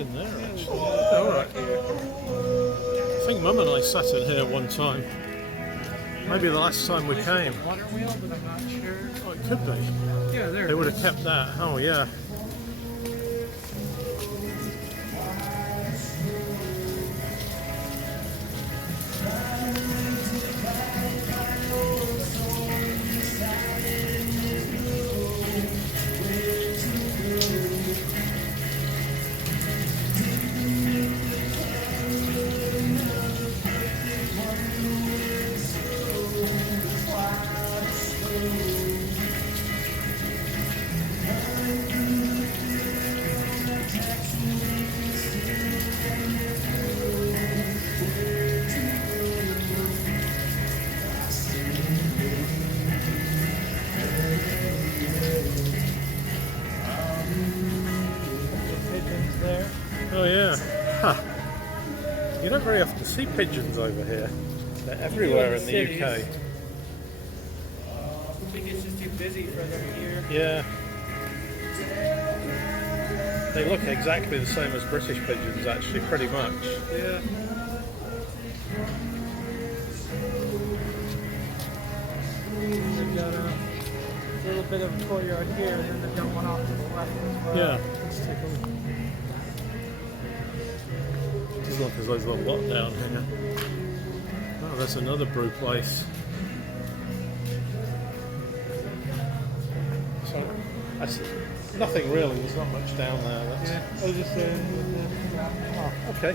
in there actually. Alright. I think Mum and I sat in here one time. Maybe the last time we came. Water wheel, but I'm not sure. Oh, it could be. Yeah, there. They would have kept that. Oh, yeah. Pigeons there. Oh, yeah. Huh. You don't very often see pigeons over here. They're everywhere in the cities. UK. I think it's just too busy for them here. Yeah. They look exactly the same as British pigeons, actually, pretty much. Yeah. They've got a little bit of a courtyard here, and then they've got one off to the left as well. Yeah. Let's take a look. Just look, there's a lot down here. Oh, there's another brew place. So, that's nothing really, there's not much down there. That's, Yeah, I was just saying. oh, okay.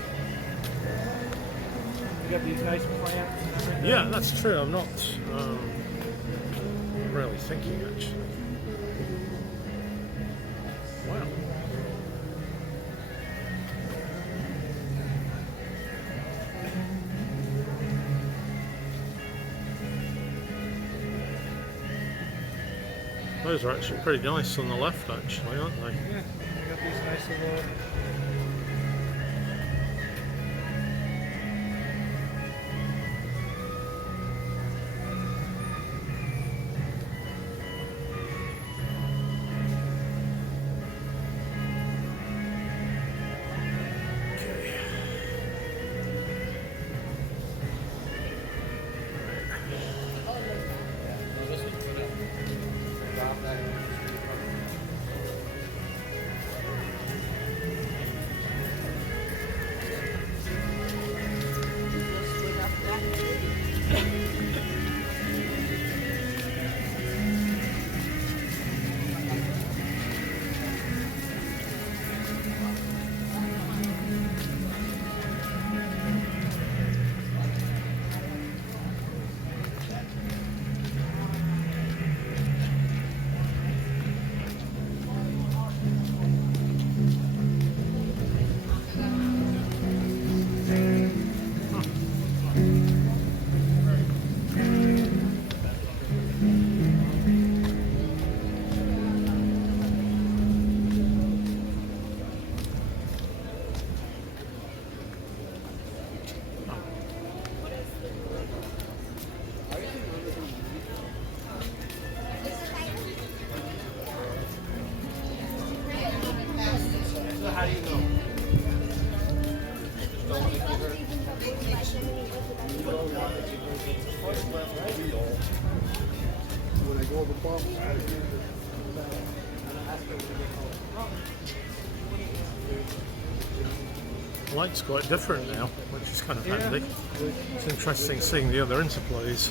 We got these nice plants and everything. Yeah, that's true. I'm not really thinking, actually. Wow. Those are actually pretty nice on the left, actually, aren't they? Yeah, we got these nice little. When I go over bumps, The light's quite different now, which is kind of handy. It's interesting seeing the other interplays.